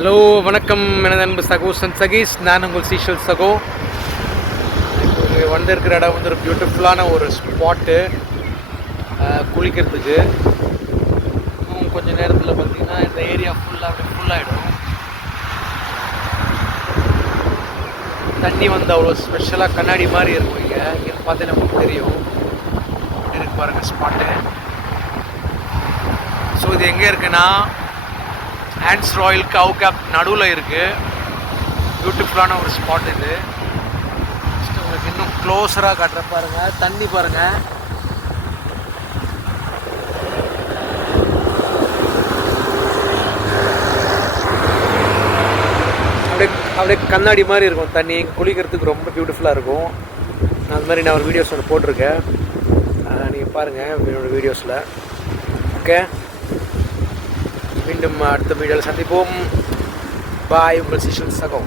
Hello வணக்கம் எனது அன்பு சகோஸ் அண்ட் சகீஸ், நான் உங்கள் சீஷல் சகோ. இப்போ வந்திருக்கிற இடம் வந்து ஒரு பியூட்டிஃபுல்லான ஒரு ஸ்பாட்டு குளிக்கிறதுக்கு. கொஞ்சம் நேரத்தில் பார்த்திங்கன்னா இந்த ஏரியா ஃபுல்லாகிடும். தண்ணி வந்து அவ்வளோ ஸ்பெஷலாக கண்ணாடி மாதிரி இருக்கும். இங்கே பார்த்தா நமக்கு தெரியும் இருக்கு பாருங்கள் ஸ்பாட்டு. ஸோ இது எங்கே இருக்குன்னா ஹேண்ட்ஸ் ராயல் கவ் கேப் நடுவில் இருக்குது. பியூட்டிஃபுல்லான ஒரு ஸ்பாட் இது. உங்களுக்கு இன்னும் க்ளோஸராக காட்டுற பாருங்கள், தண்ணி பாருங்கள். அப்படியே கண்ணாடி மாதிரி இருக்கும் தண்ணி. குளிக்கிறதுக்கு ரொம்ப பியூட்டிஃபுல்லாக இருக்கும். அது மாதிரி நான் ஒரு வீடியோஸ் ஒன்று போட்டிருக்கேன், நீங்கள் பாருங்கள் என்னோடய வீடியோஸில். ஓகே, மீண்டும் அடுத்த வீடியோவில் சந்திப்போம். பாய், உங்கள் சீஷல் சகோ.